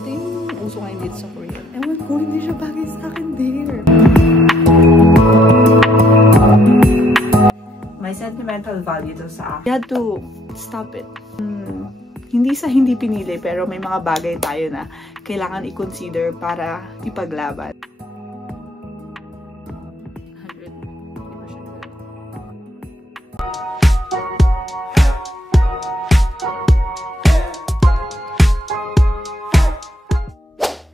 Ito yung uso ngayon dito sa Korea. Ewan ko, hindi siya bagay sa akin, dear. May sentimental value to sa akin. You had to stop it. Hindi sa hindi pinili, pero may mga bagay tayo na kailangan i-consider para ipaglaban.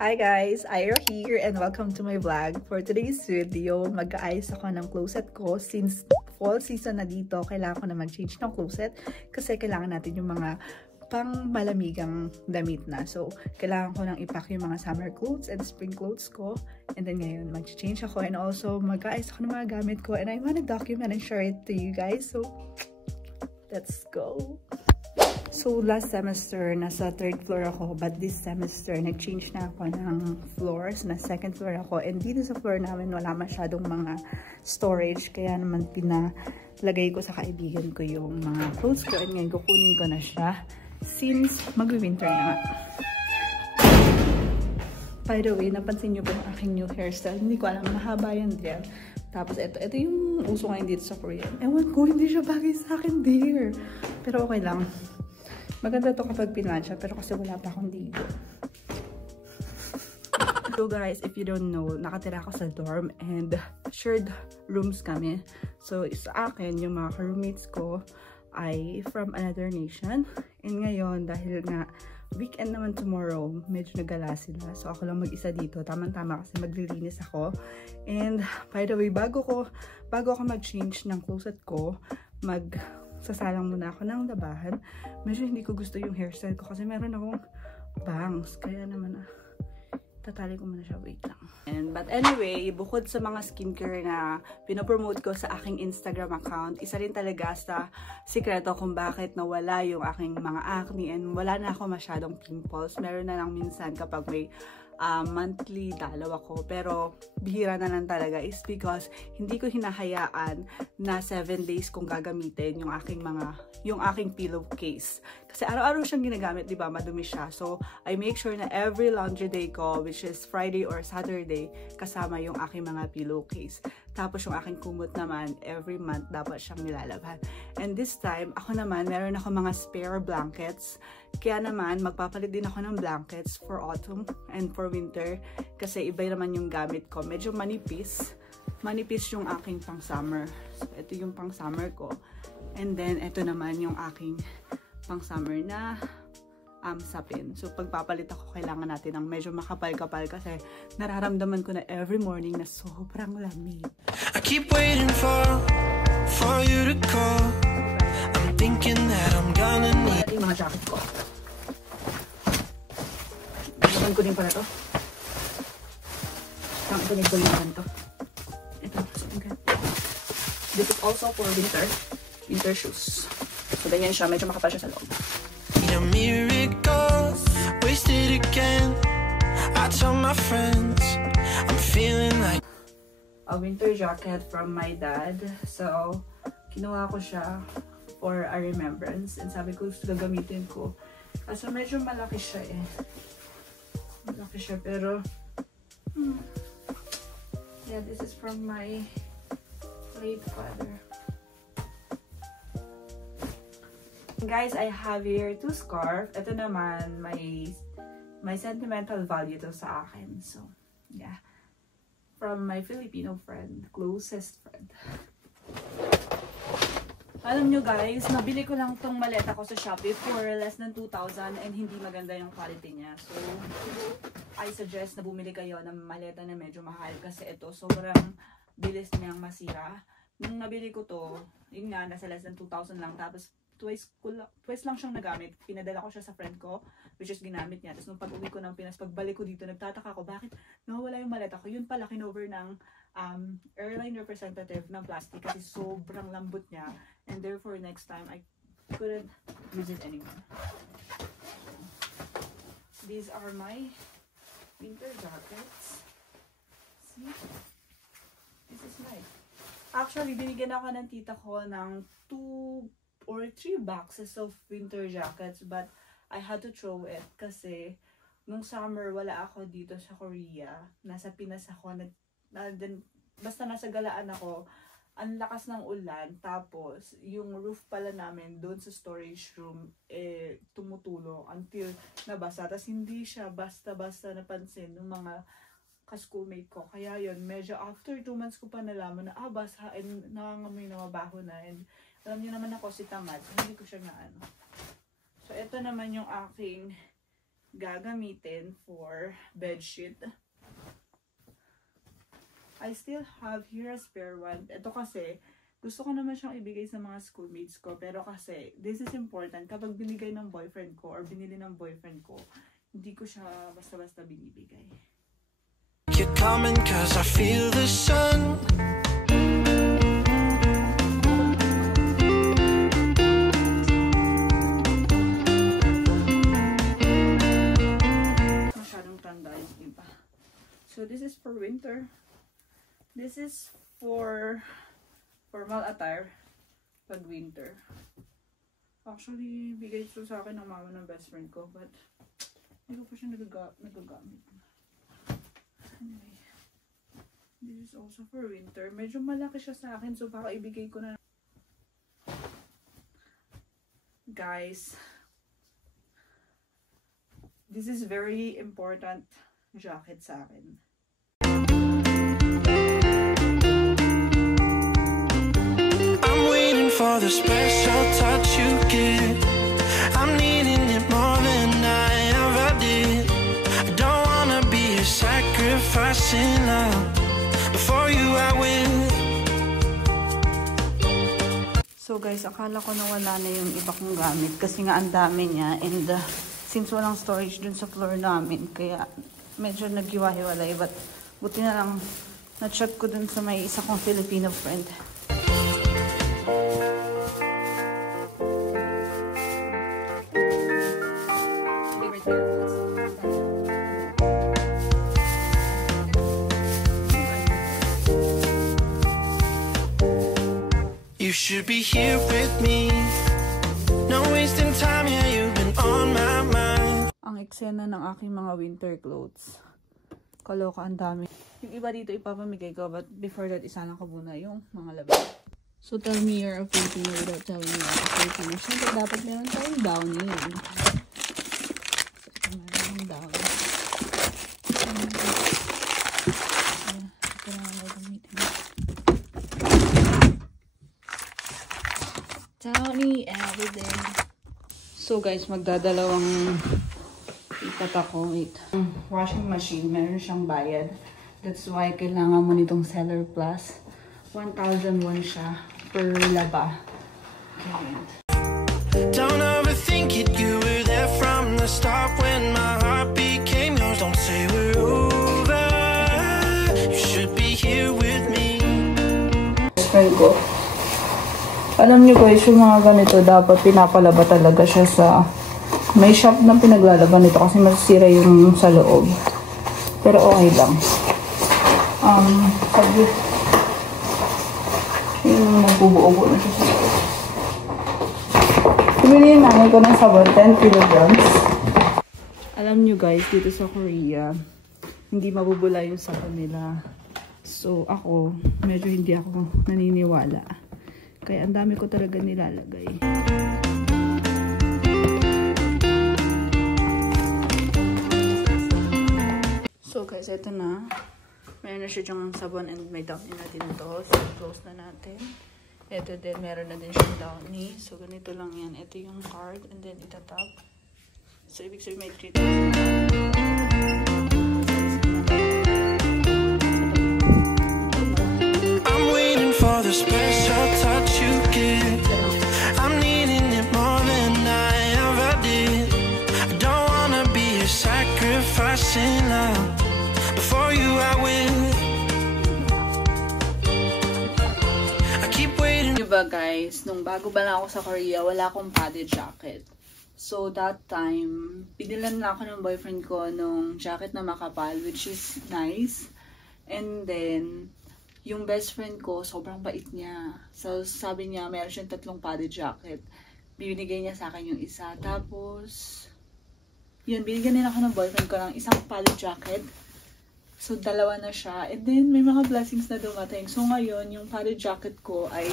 Hi guys! Ira here and welcome to my vlog. For today's video, mag-aayos ako ng closet ko. Since fall season na dito, kailangan ko na mag-change ng closet kasi kailangan natin yung mga pang malamigang damit na. So, kailangan ko nang ipack yung mga summer clothes and spring clothes ko. And then ngayon, mag-change ako and also mag-aayos ako ng mga gamit ko and I want to document and share it to you guys. So, let's go! So, last semester, nasa 3rd floor ako. But this semester, nag-change na ako ng floors. Na 2nd floor ako. And dito sa floor namin, wala masyadong mga storage. Kaya naman pinalagay ko sa kaibigan ko yung mga clothes ko. And ngayon, kukunin ko na siya. Since mag-winter na nga. By the way, napansin nyo ba yung aking new hairstyle? Hindi ko alam, mahaba yan din. Tapos, ito yung uso ngayon dito sa Korea. Ewan ko, hindi siya bagay sa akin, dear. Pero okay lang. Maganda to kapag pinansya, pero kasi wala pa akong ligo. So guys, if you don't know, nakatira ako sa dorm and shared rooms kami. So sa akin, yung mga roommates ko ay from another nation. And ngayon, dahil nga weekend naman tomorrow, medyo nagala sila. So ako lang mag-isa dito. Tama-tama kasi maglilinis ako. And by the way, bago ako mag-change ng closet ko, sasalang muna ako ng labahan. Medyo hindi ko gusto yung hairstyle ko kasi meron akong bangs. Kaya naman, tatali ko muna siya. Wait lang. But anyway, bukod sa mga skincare na pinopromote ko sa aking Instagram account, isa rin talaga sa sikreto kung bakit nawala yung aking mga acne and wala na ako masyadong pimples. Meron na lang minsan kapag may monthly dalaw ako, pero bihira na lang talaga is because hindi ko hinahayaan na 7 days kong gagamitin yung aking pillowcase. Kasi araw-araw siyang ginagamit, di ba? Madumi siya. So, I make sure na every laundry day ko, which is Friday or Saturday, kasama yung aking mga pillowcase. Tapos yung aking kumot naman, every month dapat siyang nilalabhan. And this time, ako naman, meron ako mga spare blankets. Kaya naman, magpapalit din ako ng blankets for autumn and for winter. Kasi iba naman yung gamit ko. Medyo manipis. Manipis yung aking pang summer. So, ito yung pang summer ko. And then, ito naman yung aking pang summer na sapin. So, pagpapalit ako, kailangan natin ng medyo makapal-kapal kasi nararamdaman ko na every morning na sobrang lamig. I keep waiting for you to call. I'm thinking that I'm gonna need. Ito yung mga jacket ko. Gagawin ko din pala to. Gagawin ko din to. Ito. This is also for winter shoes. So, ganyan siya. Medyo makapal siya sa loob. A miracle, wasted again. I tell my friends I'm feeling like a winter jacket from my dad. So, kinuha ko siya for a remembrance. And sabi ko, gusto gagamitin ko. Kaso medyo malaki siya eh. Malaki siya pero yeah, this is from my late father. Guys, I have here 2 scarf. Ito naman, may sentimental value to sa akin. So, yeah. From my Filipino friend, closest friend. Alam nyo guys, nabili ko lang tong maleta ko sa Shopee for less than 2,000 and hindi maganda yung quality niya. So, I suggest na bumili kayo ng maleta na medyo mahal kasi ito sobrang bilis niyang masira. Nung nabili ko to, yun nga, nasa less than 2,000 lang. Tapos, twice lang siyang nagamit. Pinadala ko siya sa friend ko, which is ginamit niya. Tapos nung pag-uwi ko ng Pinas, pagbalik ko dito, nagtataka ko, bakit nawala yung maleta ko? Yun pala, kinover ng airline representative ng plastic kasi sobrang lambot niya. And therefore, next time, I couldn't use it anymore. So, these are my winter jackets. See? This is nice. Actually, binigyan ako ng tita ko ng 2 or 3 boxes of winter jackets, but I had to throw it kasi nung summer, wala ako dito sa Korea. Nasa Pinas ako. Basta nasa galaan ako. Ang lakas ng ulan. Tapos, yung roof pala namin doon sa storage room, tumutulong until nabasa. Tapos, hindi siya basta-basta napansin ng mga ka-schoolmate ko. Kaya yun, medyo after 2 months ko pa nalaman na, basa, and nangangamoy na mabaho na. And alam niyo naman ako si tamad. So, hindi ko siya So, ito naman yung aking gagamitin for bedsheet. I still have here a spare one. Ito kasi, gusto ko naman siyang ibigay sa mga schoolmates ko. Pero kasi, this is important. Kapag binigay ng boyfriend ko or binili ng boyfriend ko, hindi ko siya basta-basta binibigay. You're coming 'cause I feel the sun. So this is for winter. This is for formal attire pag winter. Actually, bigay ito sa akin ng mama ng best friend ko, but hindi ko pa siya nagagamit. Anyway, this is also for winter. Medyo malaki siya sa akin, so baka ibigay ko na. Guys, this is very important jacket sa akin. I'm waiting for the special touch you give. I'm needing it more than I ever did. I don't wanna be a sacrifice in love. Before you I will. So guys, akala ko na wala na yung iba kong gamit kasi nga ang dami niya, and since walang storage dun sa floor namin, kaya medyo naghiwa-hiwalay, but buti na lang na-check ko dun sa may isa kong Filipino friend. You should be here with me. No wasting time, yeah, you've been on my mind. Ang eksena ng aking mga winter clothes. Kaloka, ang dami. Yung iba dito ipapamigay ko, but before that, isa lang ko muna yung mga labi. So tell me you're a Filipino without telling me you're a Filipino. Siyempre, dapat meron tayong downy. So, ito meron yung downy. Ito lang ang gamitin. Downy everything. So guys, magdadalawang ipat ako. Wait. Washing machine, meron siyang bayad. That's why kailangan mo nitong Seller Plus. 1,001 siya per laba. Okay. Don't overthink it, you were there from the start when my heart became yours. Don't say we're over. You should be here with me. Try ko. Alam niyo guys, yung mga ganito dapat pinapalaba talaga siya sa may shop na pinaglalaban nito kasi masisira yung sa loob. Pero okay lang. Sabi yung nagbubuo-buo na siya sa loob. Tumili yung namin ko ng sabon, 10 kilograms. Alam niyo guys, dito sa Korea, hindi mabubula yung sabon nila. So ako, medyo hindi ako naniniwala. Kaya ang dami ko talaga nilalagay. So guys, ito na. Meron na siya yung sabon and may downy na din ito. So close na natin. Ito din, meron na din siyang downy. So ganito lang yan. Ito yung card and then itatap. So ibig sabihin may 3,000. For the special touch you give, I'm needing it more than I ever did. I don't wanna be a sacrifice in love. Before you I will. I keep waiting. Diba guys, nung bago ba lang ako sa Korea, wala akong padded jacket. So that time, pinilan na ako ng boyfriend ko nung jacket na makapal, which is nice. And then yung best friend ko, sobrang bait niya. So, sabi niya, meron siyang 3 padded jacket. Binigay niya sa akin yung isa. Tapos, Yun, binigyan din ako ng boyfriend ko ng isang polo jacket. So, dalawa na siya. And then, may mga blessings na dumating. So, ngayon, yung polo jacket ko ay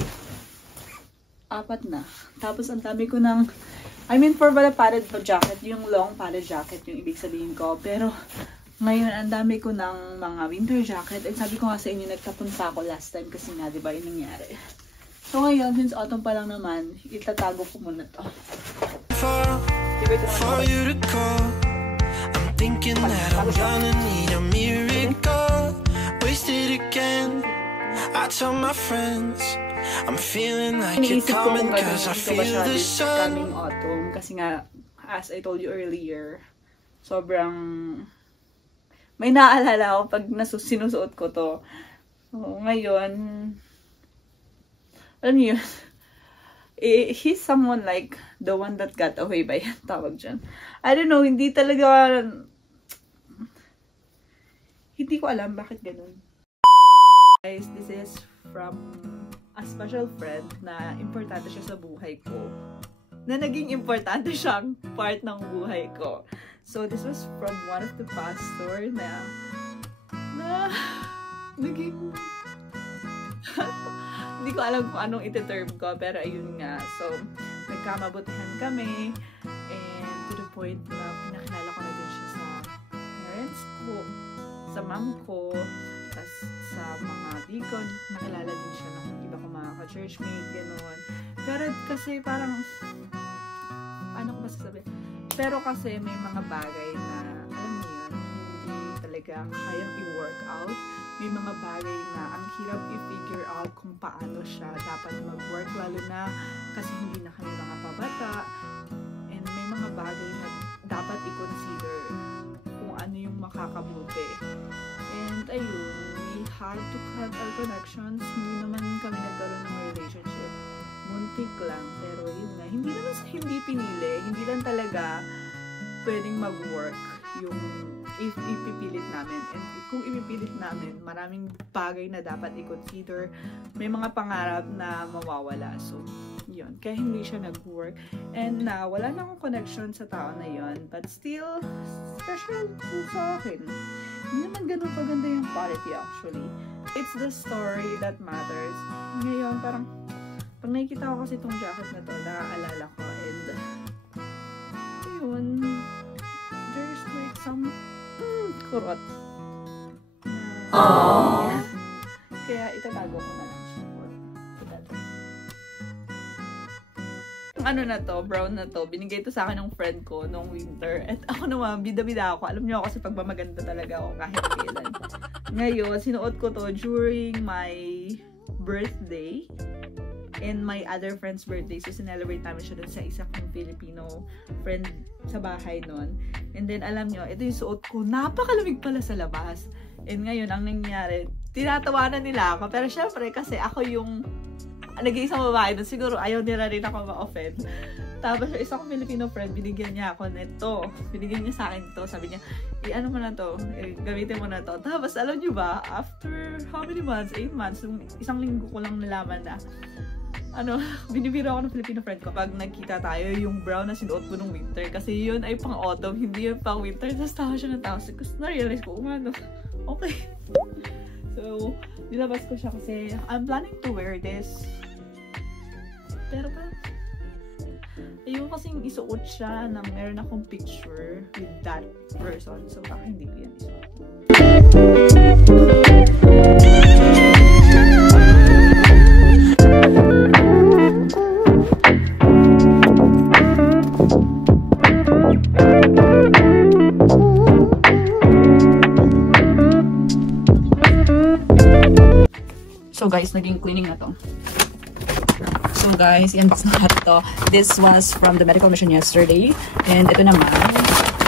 4 na. Tapos, ang dami ko ng, I mean, for the padded jacket, yung long padded jacket, yung ibig sabihin ko. Pero, ngayon, ang dami ko ng mga winter jacket. And sabi ko nga sa inyo, nagtapon pa ako last time kasi nga, diba, yung nangyari. So, ngayon, since autumn pa lang naman, itatago ko muna to. For you to call, I'm thinking that I'm gonna need a miracle. Wasted again. I tell my friends I'm feeling like you're coming cause I feel the sun. Coming autumn kasi nga, as I told you earlier, sobrang may naaalala ako pag sinusuot ko to. So, ngayon, alam niyo yun, he's someone like the one that got away by tawag dyan. I don't know, hindi talaga, hindi ko alam bakit ganun. Guys, this is from a special friend na importante siya sa buhay ko. Na naging importante siyang part ng buhay ko. So, this was from one of the pastor na naging hindi ko alam kung anong iti-term ko, pero ayun nga. So, nagkamabutihan kami, and to the point na pinakilala ko na din siya sa parents ko, sa mom ko, tas sa mga deacon, nakilala din siya ng iba ko mga ka-churchmate, gano'n. Pero kasi parang, ano ko ba sasabihin? Pero kasi may mga bagay na, alam niyo yun, hindi talaga kayang i-work out. May mga bagay na ang hirap i-figure out kung paano siya dapat mag-work, lalo na kasi hindi na kami mga pabata. And may mga bagay na dapat i-consider kung ano yung makakabuti. And ayun, we had to cut our connections. Hindi naman kami nagkaroon ng relationship. Muntik lang, pero yun nga. Hindi naman sa hindi pinili, hindi lang talaga pwedeng mag-work yung if ipipilit namin. And kung ipipilit namin, maraming bagay na dapat i-consider. May mga pangarap na mawawala. So, yun. Kaya hindi siya nag-work. And na, wala na akong connection sa tao na yun. But still, special po sa akin. Hindi naman ganun kaganda yung quality actually. It's the story that matters. Ngayon, parang, pag nakikita ko kasi itong jacket na to, naaalala ko. And, ayun, there's like some kurot. Yeah. Kaya itatago ko na lang siya. Yung ano na to, brown na to, binigay to sa akin ng friend ko nung winter. At ako naman, bida-bida ako. Alam niyo ako kasi pagmamaganda talaga ako kahit kailan. Ngayon, sinuot ko to during my birthday and my other friend's birthday. So, sinelebrate namin siya dun sa isa kong Filipino friend sa bahay nun. And then, alam nyo, ito yung suot ko. Napakalamig pala sa labas. And ngayon, ang nangyari, tinatawanan nila ako. Pero syempre, kasi ako yung nag-iisang babae nun. Siguro, ayaw nila rin ako ma-offend. Tapos, yung isa kong Filipino friend, binigyan niya ako nito. Binigyan niya sa akin ito. Sabi niya, ano mo na to? Gamitin mo na to. Tapos, alam nyo ba, after how many months? 8 months. Isang linggo ko lang nalaman na binibiro ako ng Filipino friend ko pag nagkita tayo yung brown na sinuot ko nung winter. Kasi yun ay pang autumn, hindi yun pang winter. Tapos tawa siya ng tawa. Kasi na-realize ko, okay. So, nilabas ko siya kasi I'm planning to wear this. Pero pa, ayun kasing isuot siya na meron akong picture with that person. So, baka hindi ko yan isuot. So guys, naging cleaning na to. So guys, i-unbox na natin to. This was from the medical mission yesterday. And ito naman,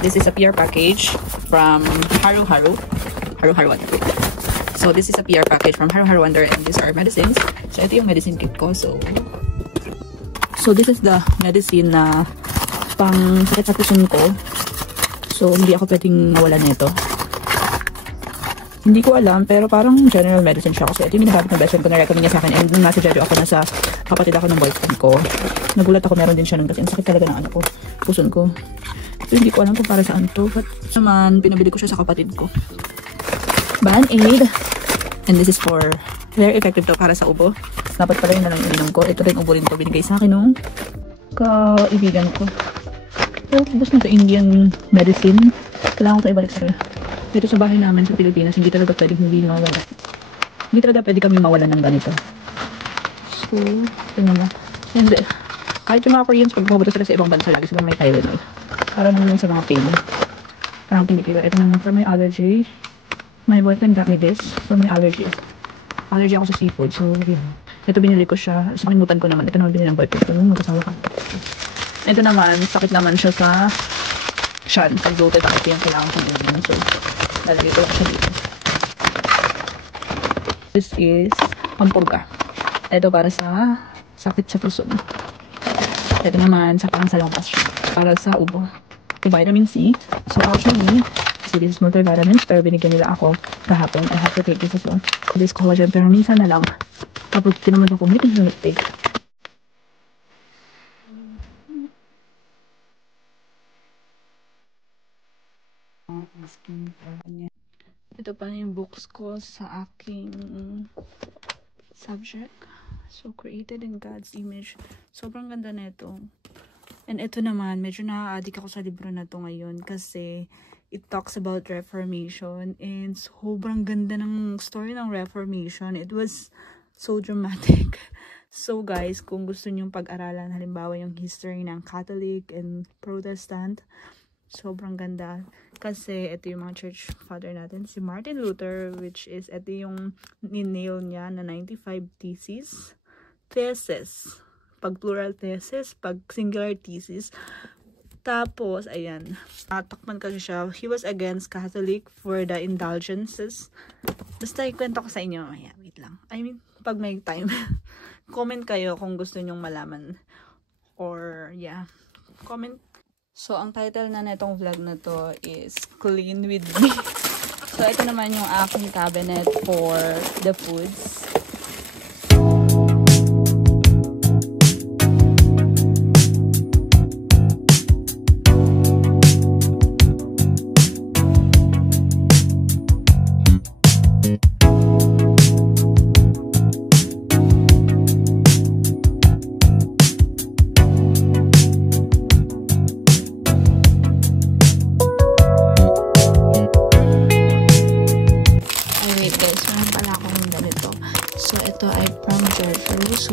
this is a PR package from Haru Haru Wonder. So this is a PR package from Haru Haru Wonder, and these are medicines. So ito yung medicine kit ko. So this is the medicine na pang sakit sa puson ko. So hindi ako pwedeng nawalan nito. Hindi ko alam, pero parang general medicine siya kasi ito yung ginagamit ng best friend ko, na-recommend niya sa akin. And nung nasa Jeju ako, nasa kapatid ako ng boyfriend ko. Nagulat ako, meron din siya nun kasi ang sakit talaga ng puson ko. Hindi ko alam kung para saan to. But naman, pinabili ko siya sa kapatid ko. Band-Aid. And this is for, very effective to para sa ubo. Dapat pala yun na lang ininom ko. Ito rin ubo rin to. Binigay sa akin nung kaibigan ko. Pero tapos na to Indian medicine. Kailangan ko ito ibalik sa dito sa bahay namin sa Pilipinas. Hindi talaga pwede hindi mawala. Hindi talaga pwede kami mawala ng ganito. So, tingnan mo. And kahit yung mga Koreans, pag pumunta sila sa ibang bansa, lagi sila may Tylenol. Para naman sa mga pain. Parang pinikila. Ito naman for my allergy. My boyfriend got me this for my allergies. Allergy ako sa seafood. So, yun. Ito binili ko siya. Sa kalimutan ko naman. Ito naman binili ng boyfriend ko. Magkasama ka. Ito naman, sakit naman siya sa shan. Pag-bloated ako yung kailangan ko din. So, lalagay ko lang siya dito. This is pampurga. Ito para sa sakit sa puso. Ito naman sa pangsalangkas siya. Para sa ubo. Ito vitamin C. So actually, this is multivitamins. Pero binigyan nila ako kahapon. I have to take this as well. This collagen. Pero minsan na lang. Tapos tinaman ako. May tinulog take. Ito pa yung books ko sa aking subject. So, created in God's image. Sobrang ganda na ito. And ito naman, medyo na-addict ako sa libro na to ngayon kasi it talks about Reformation and sobrang ganda ng story ng Reformation. It was so dramatic. So guys, kung gusto nyong pag-aralan halimbawa yung history ng Catholic and Protestant, sobrang ganda. Kasi ito yung mga church father natin. Si Martin Luther, which is ito yung ninail niya na 95 theses. Pag plural thesis, pag singular thesis. Tapos, ayan. Takpan kasi siya. He was against Catholic for the indulgences. Basta ikwento ko sa inyo. Ayan, wait lang. I mean, pag may time. Comment kayo kung gusto nyong malaman. Or, yeah. Comment. So, ang title na itong vlog na to is Clean With Me. So, ito naman yung aking cabinet for the foods.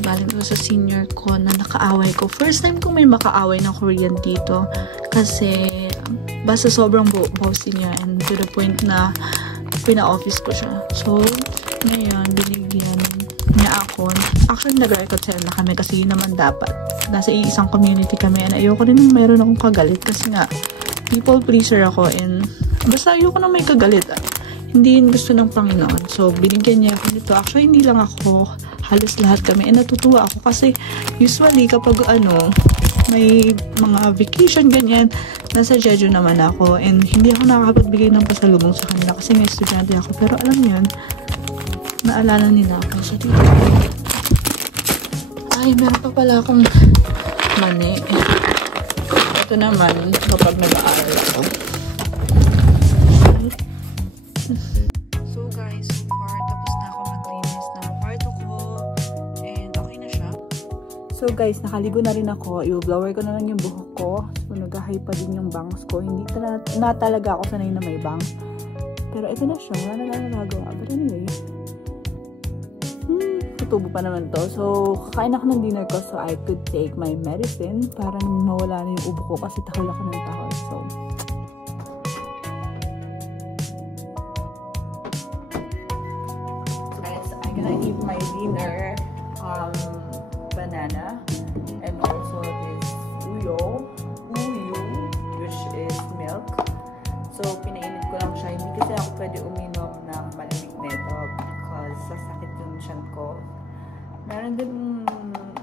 Galing ko sa senior ko na nakaaway ko. First time kong may makaaway na Korean dito. Kasi, basta sobrang bossy niya and to the point na pina-office ko siya. So, ngayon, binigyan niya ako. Actually, nag-reconcile na kami kasi yun naman dapat. Nasa isang community kami and ayoko rin mayroon akong kagalit kasi nga, people pleaser ako and basta ayoko na may kagalit. Hindi yun gusto ng Panginoon. So, binigyan niya ako nito. Actually, hindi lang ako, halos lahat kami. And natutuwa ako kasi usually kapag may mga vacation ganyan, nasa Jeju naman ako. And hindi ako nakakapagbigay ng pasalubong sa kanila kasi may estudyante ako. Pero alam niyo yun, naalala nila ako. So, dito. Ay, meron pa pala akong mani. Ito naman, kapag nag-aaral ako. So guys, so far tapos na ako mag-linis ng kwarto ko and okay na siya. So guys, nakaligo na rin ako. I-blower ko na lang yung buhok ko. So nag-high pa din yung bangs ko. Hindi na talaga ako sanay na may bangs. Pero ito na siya. Wala na lang nagagawa. But anyway, tutubo pa naman to. So kakain ako ng dinner ko so I could take my medicine para mawala na yung ubo ko kasi tahol ako ng tahol. So I eat my dinner, banana, and also this uyu, which is milk. So, pinainit ko lang siya. Hindi kasi ako pwede uminom ng malamig nito because sasakit yung tiyan ko. Meron din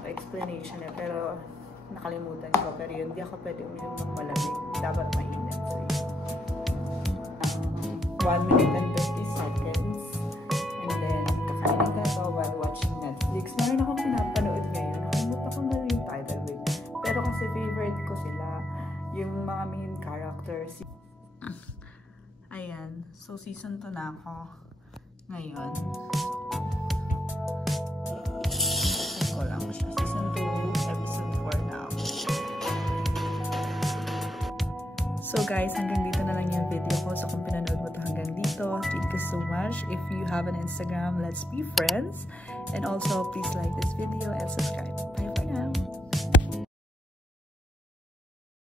explanation pero nakalimutan ko. Pero yun, hindi ako pwede uminom ng malamig. Dapat mainit. So, 1 minute and 30 seconds. And then, kakainin ka ito while watching Netflix. Meron akong pinapanood ngayon. Nakalimutan ko na yung title. Pero kasi favorite ko sila. Yung mga main characters. Ayan. So, season 2 na ako ngayon. Check ko lang siya. Season 2, episode 4 na ako. So guys, hanggang dito na lang yung video ko. So kung pinanood mo to hanggang dito, thank you so much. If you have an Instagram, let's be friends. And also, please like this video and subscribe.